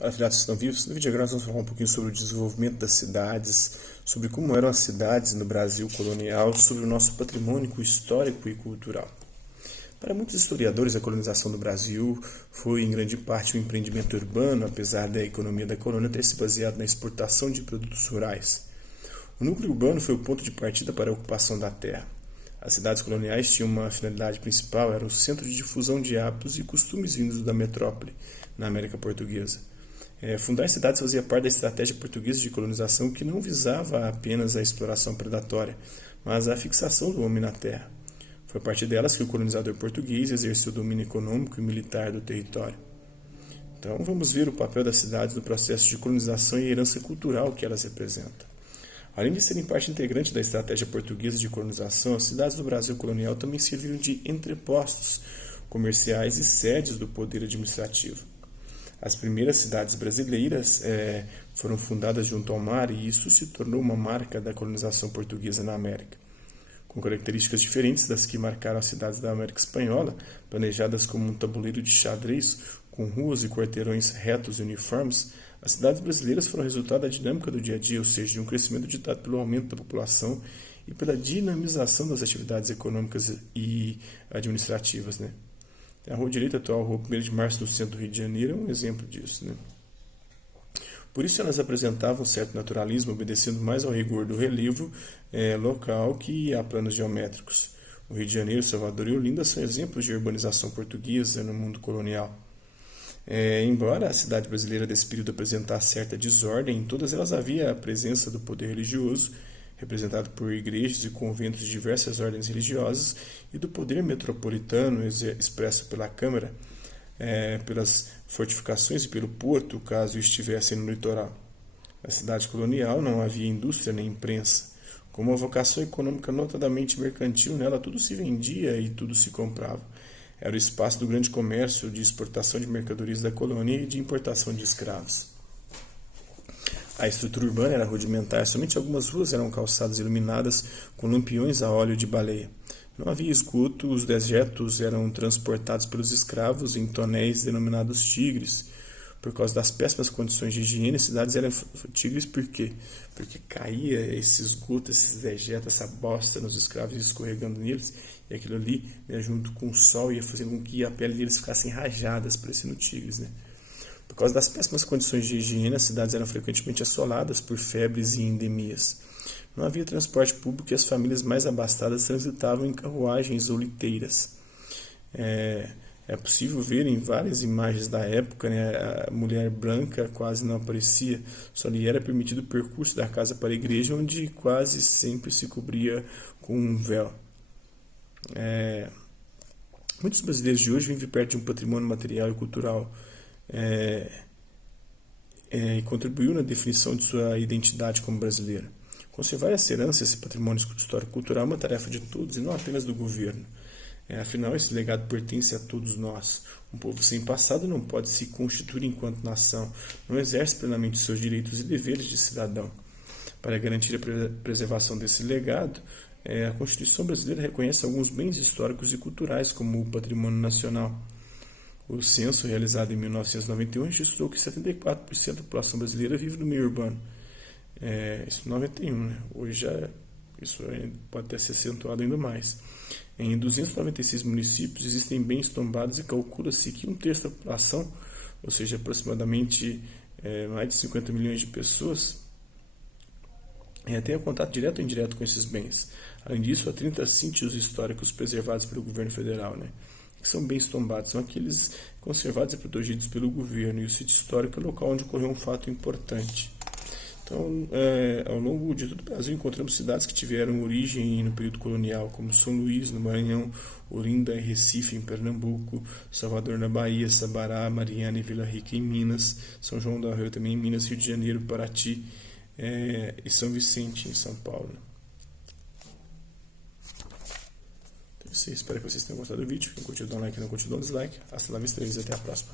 Fala, filhotes, estão vivos? No vídeo agora nós vamos falar um pouquinho sobre o desenvolvimento das cidades, sobre como eram as cidades no Brasil colonial, sobre o nosso patrimônio histórico e cultural. Para muitos historiadores, a colonização do Brasil foi, em grande parte, um empreendimento urbano, apesar da economia da colônia ter se baseado na exportação de produtos rurais. O núcleo urbano foi o ponto de partida para a ocupação da terra. As cidades coloniais tinham uma finalidade principal, era o centro de difusão de hábitos e costumes vindos da metrópole, na América Portuguesa. Fundar cidades fazia parte da estratégia portuguesa de colonização que não visava apenas a exploração predatória, mas a fixação do homem na terra. Foi a partir delas que o colonizador português exerceu o domínio econômico e militar do território. Então vamos ver o papel das cidades no processo de colonização e a herança cultural que elas representam. Além de serem parte integrante da estratégia portuguesa de colonização, as cidades do Brasil colonial também serviram de entrepostos comerciais e sedes do poder administrativo. As primeiras cidades brasileiras foram fundadas junto ao mar e isso se tornou uma marca da colonização portuguesa na América. Com características diferentes das que marcaram as cidades da América Espanhola, planejadas como um tabuleiro de xadrez, com ruas e quarteirões retos e uniformes, as cidades brasileiras foram resultado da dinâmica do dia a dia, ou seja, de um crescimento ditado pelo aumento da população e pela dinamização das atividades econômicas e administrativas, A Rua Direita, atual Rua 1º de Março, no centro do Rio de Janeiro, é um exemplo disso. Por isso elas apresentavam certo naturalismo, obedecendo mais ao rigor do relevo local que a planos geométricos. O Rio de Janeiro, Salvador e Olinda são exemplos de urbanização portuguesa no mundo colonial. Embora a cidade brasileira desse período apresentasse certa desordem, em todas elas havia a presença do poder religioso, representado por igrejas e conventos de diversas ordens religiosas, e do poder metropolitano, expresso pela Câmara, pelas fortificações e pelo porto, caso estivessem no litoral. Na cidade colonial não havia indústria nem imprensa. Com uma vocação econômica notadamente mercantil, nela tudo se vendia e tudo se comprava. Era o espaço do grande comércio de exportação de mercadorias da colônia e de importação de escravos. A estrutura urbana era rudimentar, somente algumas ruas eram calçadas iluminadas com lampiões a óleo de baleia. Não havia esgoto, os dejetos eram transportados pelos escravos em tonéis denominados tigres. Por causa das péssimas condições de higiene, as cidades eram tigres por quê? Porque caía esse esgoto, esses dejetos, essa bosta nos escravos escorregando neles, e aquilo ali, junto com o sol, ia fazendo com que a pele deles ficassem rajadas, parecendo tigres. Por causa das péssimas condições de higiene, as cidades eram frequentemente assoladas por febres e endemias. Não havia transporte público e as famílias mais abastadas transitavam em carruagens ou liteiras. É possível ver em várias imagens da época, a mulher branca quase não aparecia, só lhe era permitido o percurso da casa para a igreja, onde quase sempre se cobria com um véu. Muitos brasileiros de hoje vivem perto de um patrimônio material e cultural e contribuiu na definição de sua identidade como brasileiro. Conservar essa herança, esse patrimônio histórico-cultural é uma tarefa de todos e não apenas do governo. Afinal, esse legado pertence a todos nós. Um povo sem passado não pode se constituir enquanto nação, não exerce plenamente seus direitos e deveres de cidadão. Para garantir a preservação desse legado, a Constituição brasileira reconhece alguns bens históricos e culturais como o patrimônio nacional. O censo realizado em 1991 registrou que 74% da população brasileira vive no meio urbano. Isso em 91, Hoje isso pode ter se acentuado ainda mais. Em 296 municípios existem bens tombados e calcula-se que um terço da população, ou seja, aproximadamente mais de 50 milhões de pessoas, tenha contato direto ou indireto com esses bens. Além disso, há 30 sítios históricos preservados pelo governo federal, que são bens tombados, são aqueles conservados e protegidos pelo governo, e o sítio histórico é o local onde ocorreu um fato importante. Então, ao longo de todo o Brasil, encontramos cidades que tiveram origem no período colonial, como São Luís, no Maranhão, Olinda e Recife, em Pernambuco, Salvador, na Bahia, Sabará, Mariana e Vila Rica, em Minas, São João del Rei, também em Minas, Rio de Janeiro, Paraty e São Vicente, em São Paulo. Então, espero que vocês tenham gostado do vídeo. Quem curtiu, dá um like, não curtiu, dá um dislike. Hasta la vista, até a próxima.